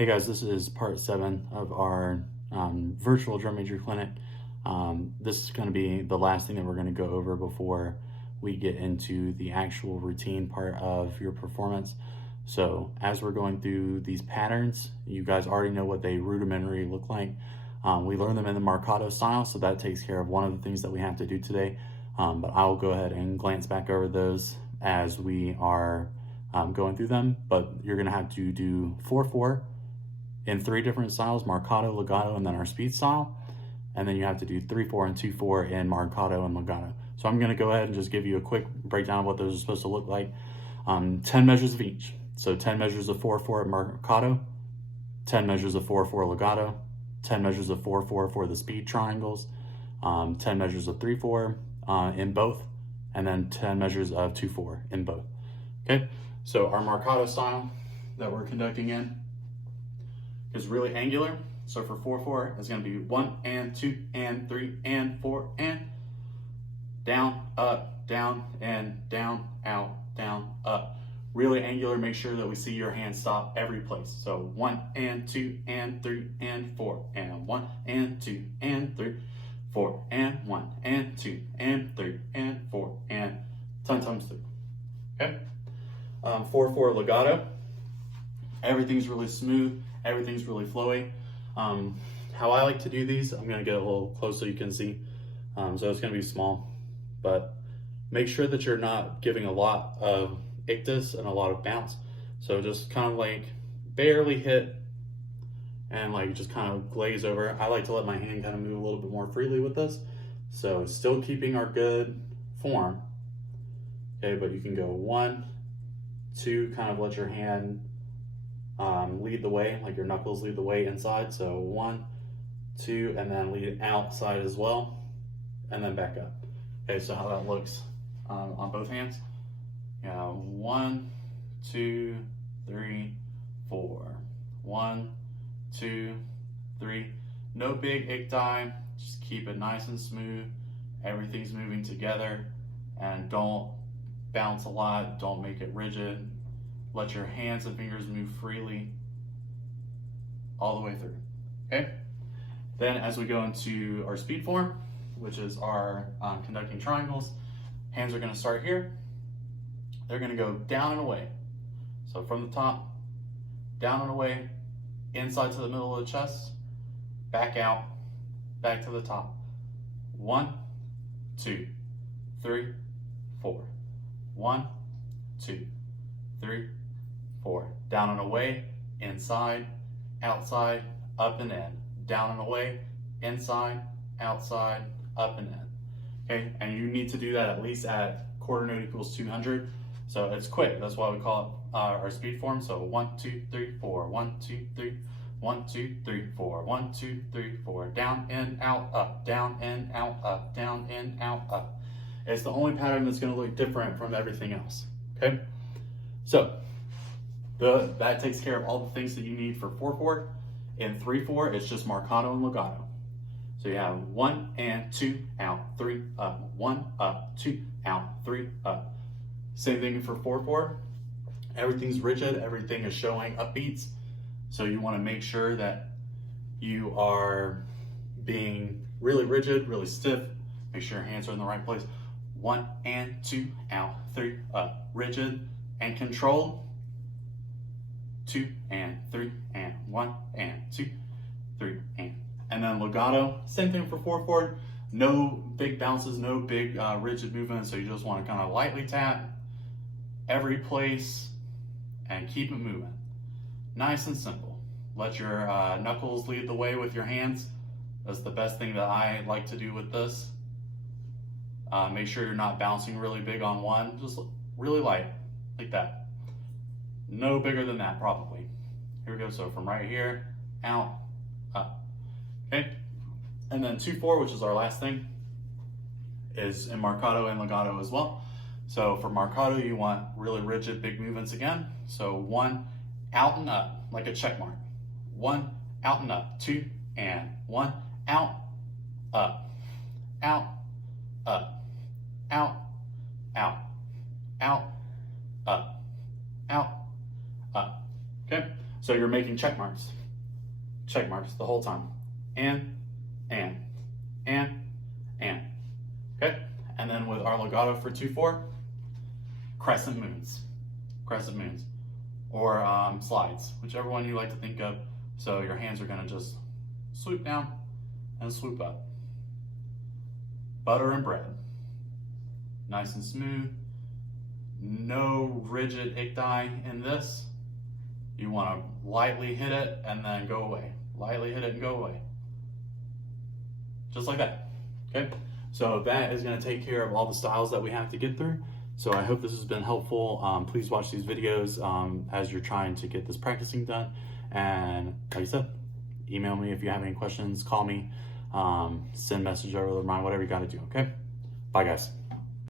Hey guys, this is part 7 of our virtual drum major clinic. This is going to be the last thing that we're going to go over before we get into the actual routine part of your performance. So as we're going through these patterns, you guys already know what they rudimentary look like. We learn them in the Marcato style, so that takes care of one of the things that we have to do today. But I'll go ahead and glance back over those as we are going through them. But you're going to have to do 4/4 in 3 different styles: Marcato, Legato, and then our speed style. And then you have to do 3/4 and 2/4 in Marcato and Legato. So I'm going to go ahead and just give you a quick breakdown of what those are supposed to look like. 10 measures of each. So 10 measures of 4/4 at Marcato, 10 measures of 4/4 Legato, 10 measures of 4/4 for the speed triangles, 10 measures of 3/4 in both, and then 10 measures of 2/4 in both. Okay, so our Marcato style that we're conducting in is really angular. So for 4/4, it's going to be 1 and 2 and 3 and 4 and down, up, down, and down, out, down, up. Really angular. Make sure that we see your hand stop every place. So 1 and 2 and 3 and 4 and 1 and 2 and 3, 4 and 1 and 2 and 3 and 4 and 10 times 3. Okay. 4/4 Legato. Everything's really smooth. Everything's really flowy. How I like to do these, I'm going to get a little close so you can see. So it's going to be small, but make sure that you're not giving a lot of ictus and a lot of bounce. So just kind of like barely hit and like just kind of glaze over. I like to let my hand kind of move a little bit more freely with this. So still keeping our good form. Okay, but you can go 1, 2, kind of let your hand lead the way, like your knuckles lead the way inside. So 1, 2, and then lead it outside as well, and then back up. Okay, so how that looks on both hands. 1, 2, 3, 4. 1, 2, 3. No big icti. Just keep it nice and smooth. Everything's moving together, and don't bounce a lot. Don't make it rigid. Let your hands and fingers move freely all the way through. Okay. Then as we go into our speed form, which is our conducting triangles, hands are going to start here. They're going to go down and away. So from the top, down and away, inside to the middle of the chest, back out, back to the top. 1, 2, 3, 4. 1, 2, 3, 4. Down and away, inside, outside, up and in. Down and away, inside, outside, up and in. Okay, and you need to do that at least at quarter note equals 200. So it's quick. That's why we call it our speed form. So 1, 2, 3, 4. 1, 2, 3. 1, 2, 3, 4. 1, 2, 3, 4. Down, in, out, up. Down, in, out, up. Down, in, out, up. It's the only pattern that's going to look different from everything else. Okay, so that takes care of all the things that you need for 4/4. In 3/4, it's just Marcato and Legato. So you have 1 and 2, out, 3, up. 1, up, 2, out, 3, up. Same thing for 4/4. Everything's rigid. Everything is showing upbeats. So you want to make sure that you are being really rigid, really stiff. Make sure your hands are in the right place. 1 and 2, out, 3, up. Rigid and controlled. 2 and 3 and 1 and 2, 3 and then Legato, same thing for 4/4. No big bounces, no big rigid movements. So you just want to kind of lightly tap every place and keep it moving. Nice and simple. Let your knuckles lead the way with your hands. That's the best thing that I like to do with this. Make sure you're not bouncing really big on one. Just really light, like that. No bigger than that, probably. Here we go. So from right here, out, up. Okay. And then 2/4, which is our last thing, is in Marcato and Legato as well. So for Marcato, you want really rigid, big movements again. So 1, out and up, like a check mark. 1, out and up. 2 and 1, out, up, out, up, out, out, out, up, out, up. Okay. So you're making check marks the whole time. And. Okay? And then with our legato for 2/4, crescent moons. Or slides, whichever one you like to think of. So your hands are gonna just swoop down and swoop up. Butter and bread. Nice and smooth. No rigid iktai in this. You wanna lightly hit it and then go away. Lightly hit it and go away. Just like that, okay? So that is gonna take care of all the styles that we have to get through. So I hope this has been helpful. Please watch these videos as you're trying to get this practicing done. And like I said, email me if you have any questions, call me, send message over the line, whatever you gotta do, okay? Bye guys.